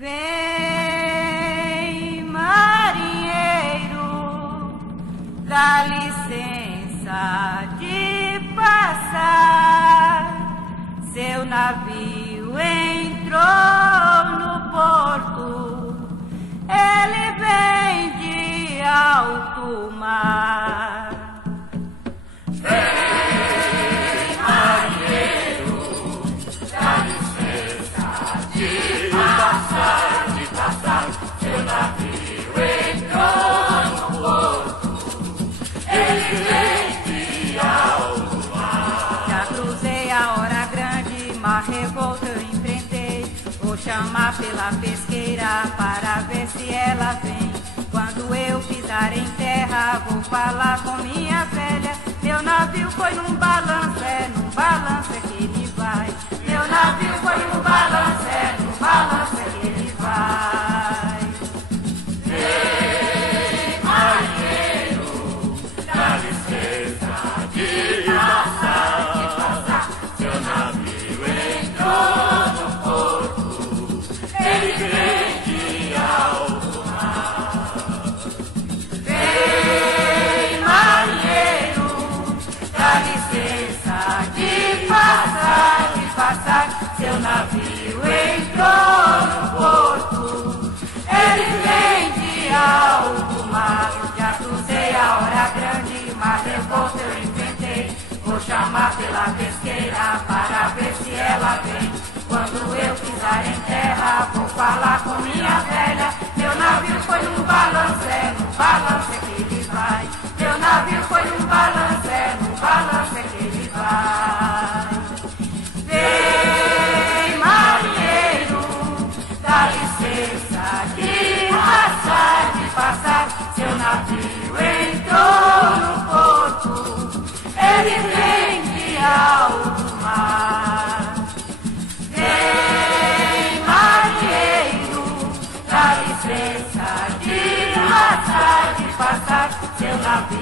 Vem, marinheiro, dá licença de passar. Seu navio entrou no porto, ele vem de alto mar. Vem, marinheiro, dá licença de passar, seu navio entrou no porto, ele vem de alto mar. Já cruzei a hora grande, mar revolta eu enfrentei. Vou chamar pela pesqueira para ver se ela vem. Quando eu pisar em terra, vou falar com minha velha. Meu navio foi num balanço, num balanço que ele vai. Meu navio foi num balanço, num balanço que ele vai. Vem, marinheiro, dá licença de passar, seu navio entrou no porto, ele vem de alto mar. Vem, marinheiro, dá licença de passar, seu navio entrou no porto, ele vem de alto mar. Já cruzei a hora grande, mar revolta eu enfrentei. Vou chamar pela pesqueira para ver se ela vem. Quando eu pisar em terra, vou falar com minha velha. Meu navio foi num balanço, num balanço que ele vai. Meu navio foi num balanço, num balanço que ele vai. Vem, marinheiro, dá licença de passar, seu navio entrou no porto, ele vem de alto mar. Vem, marinheiro, dá licença de passar, seu navio